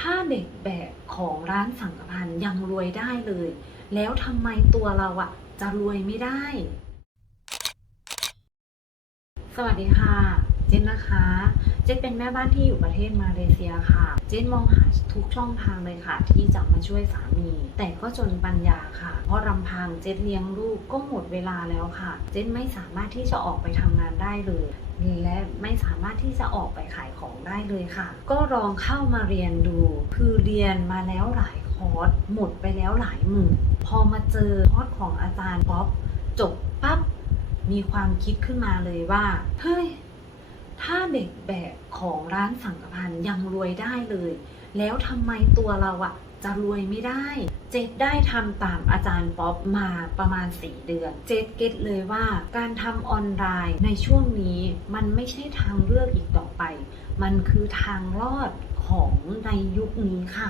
ถ้าเด็กแบกของร้านสังกพันยังรวยได้เลย แล้วทำไมตัวเราอะจะรวยไม่ได้ สวัสดีค่ะ เจนนะคะ เจนเป็นแม่บ้านที่อยู่ประเทศมาเลเซียค่ะ เจนมองหาทุกช่องทางเลยค่ะ ที่จะมาช่วยสามี แต่ก็จนปัญญาค่ะ เพราะรำพังเจนเลี้ยงลูกก็หมดเวลาแล้วค่ะ เจนไม่สามารถที่จะออกไปทำงานได้เลย และไม่สามารถที่จะออกไปขายของได้เลยค่ะ ก็ลองเข้ามาเรียนดู คือเรียนมาแล้วหลายคอร์สหมดไปแล้วหลายหมื่นพอมาเจอคอร์สของอาจารย์ป๊อปจบปั๊บมีความคิดขึ้นมาเลยว่า เฮ้ย ถ้าเด็กแบกของร้านสังกพันยังรวยได้เลย แล้วทำไมตัวเราอะจะรวยไม่ได้ เจดได้ทำตามอาจารย์ป๊อปมาประมาณ 4 เดือน เจดเก็ตเลยว่าการทำออนไลน์ในช่วงนี้มันไม่ใช่ทางเลือกอีกต่อไป มันคือทางรอดของในยุคนี้ค่ะ